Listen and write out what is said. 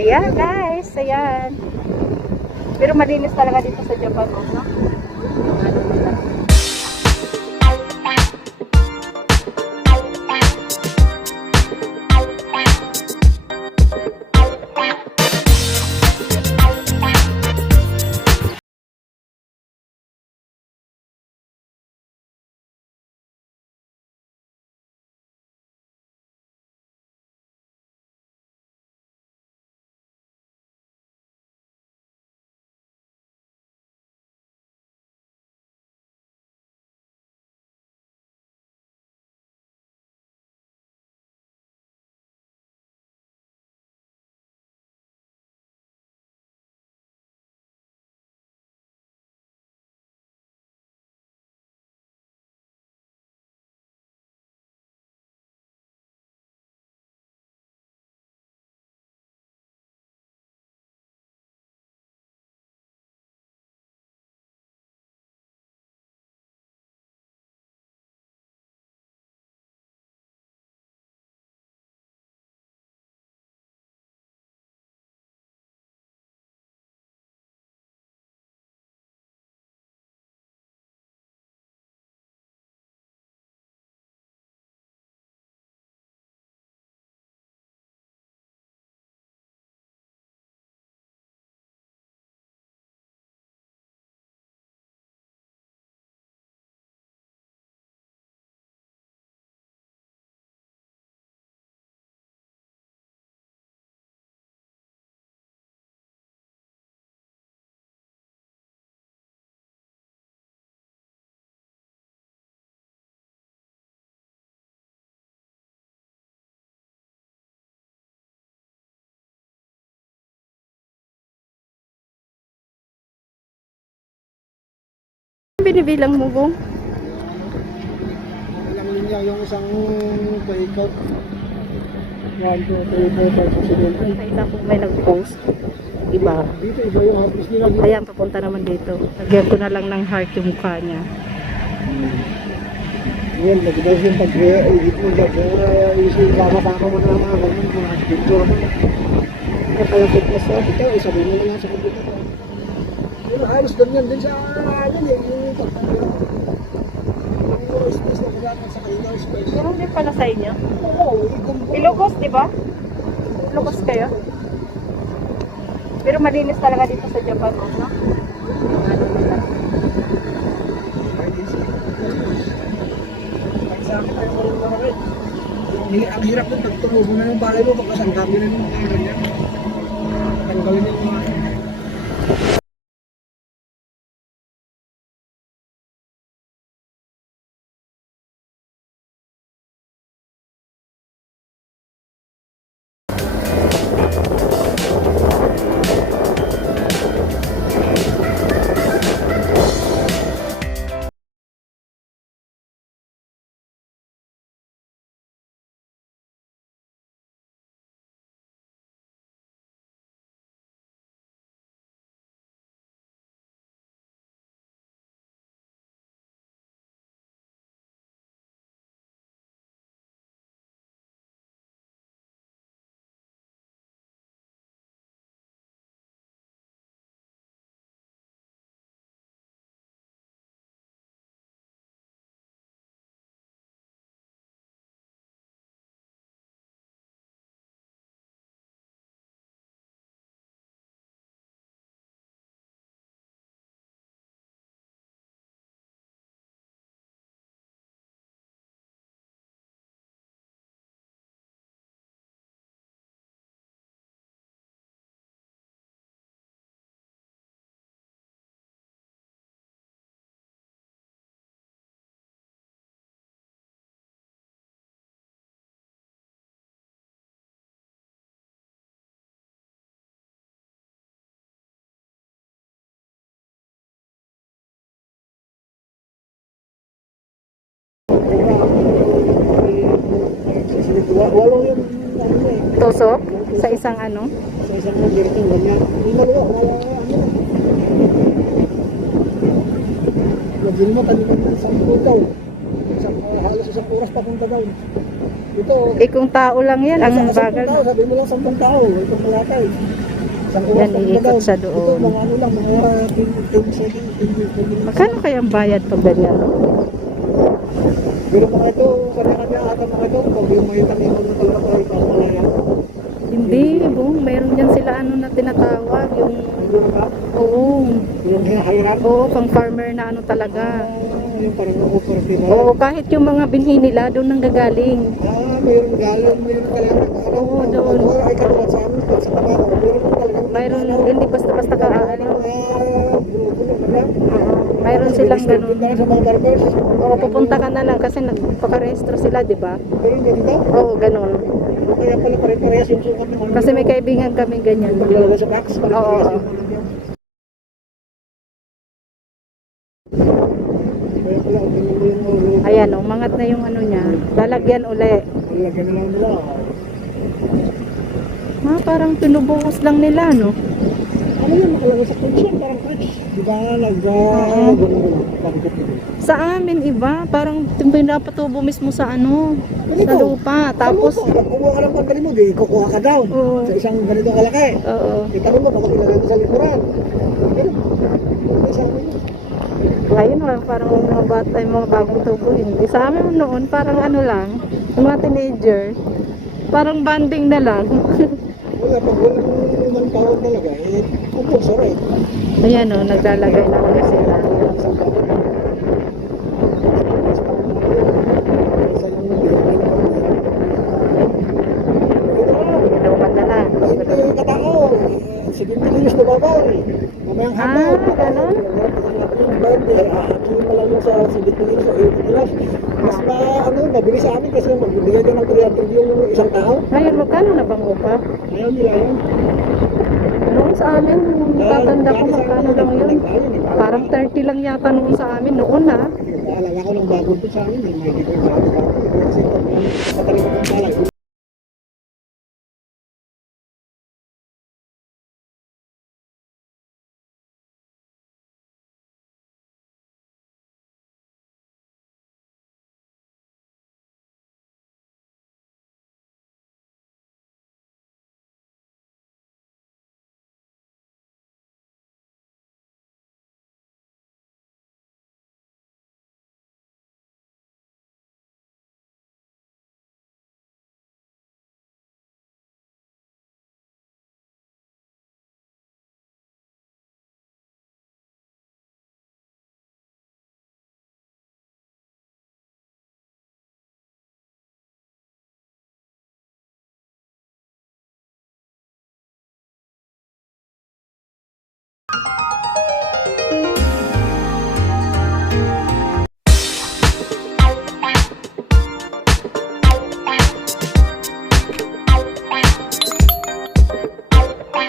Ayan guys, ayan. Pero malinis talaga dito sa Japan, no? Binibilang mo, Bong? Ilang linya yung isang take-out. 1, 2, 3, 4, 5, 6, 7, 8. Nakita ko may nag-post. Iba. Dito iba yung hapis nila. Ayan, papunta naman dito. Lagyan ko na lang ng heart yung mukha niya. Yan, nag-dive yung pag-i-edit mo dyan. Yung sama-sama mo na mga ganyan. Mga picture mo. Ito kayo fitness sa ito. Isabi mo na lang sa computer. Yung halos ganyan din sa yan eh. Yung pagkakaya. Yung space na kagatan sa kanila space. Ganun din pala sa inyo? Oo. Ilocos, di ba? Ilocos kayo? Pero malinis talaga dito sa Japan, no? Ang hirap nun, pagturubo na yung balay mo, pagkasangkami na yung mga ganyan. Tanggalin yung mga... Walong yung ano eh. Tusok? Sa isang ano? Sa isang ganyan, ganyan. Hindi maliwa, wala ano. Lagyan mo kanina ng 10 daw. Halos 1 oras papunta daw. Ito, Kung tao lang yan, ang sa bagal. 10 tao, sabi mo lang 10 tao. Ito malakay. Isang oras Yan, pag iikot nagaw. siya Ito, doon. mga ano lang, mga 10 Magkano kaya ang bayad pag ganyan? Pero mga ito, kanya-kanya ata mga ito, pag yung may tanimod na talaga ay pamalayan. Hindi, bong, mayroon dyan sila ano na tinatawag, yung, oo, Yung hinahiran. oo, pang farmer na ano talaga. Yung parang cooperative. Oo, kahit yung mga binhi nila, doon nang gagaling. Mayroong galon, mayroong talagang Oo, doon. ay karuan sa amin, sa Tabaco, mayroong talagang Mayroon, hindi basta-basta ka, ano, grupo na lang. mayroon silang ganun. Dahil sa mga barbers. Oo, pupunta ka na lang kasi nagpakarehistro sila, di ba? Pero hindi dito. Oo, ganun. Kaya pala pare-parehas yung sukat ng ano. Kasi may kaibigan kami ganyan. Paglalagay sa box, Oo, pare-parehas oo. yung ano niya. Kaya pala, ang ganyan mo yung ulo. Ayan, oh, mangat na yung ano niya. Lalagyan uli. Lagyan na lang nila. Parang pinubuhos lang nila, no? Ano yun, nakalagay sa console, parang catch. Di ba, Sa amin, iba. Parang pinapatubo mismo sa ano, sa lupa. Tapos, kumuha ka ng pagdali mo, di kukuha ka daw. Oo. Sa isang ganito kalaki. oo. Itanong mo, bakit ilagay mo sa likuran? Ganun. Ay, sa amin. Ngayon, parang mga bata, yung mga bagong tubo. Hindi. Sa amin noon, parang ano lang, yung mga teenager, parang banding na lang. Wala, pag walang manpower talaga, kumpulsor eh. Ayan, oh, naglalagay na ulit sila. Isang bagay. Isa lang yung bihira. Inuman na lang. Hindi katao. Sige, kilos na babaw. Mamayang hapon. Ganun? Actually mo lang yung sa sige, kilos o 80 kilos. Mas mabilis sa amin kasi magbibigay ka ng 300 yung isang tao. Ngayon, magkano na bang upa? Ayaw nila yun. Noon sa amin, tatanda ko magkano lang yun. Parang 30 lang yata noon sa amin. Noon na. Naalala ko ng bago ito sa amin. May dito yung bago. Kasi sa talim ng palay.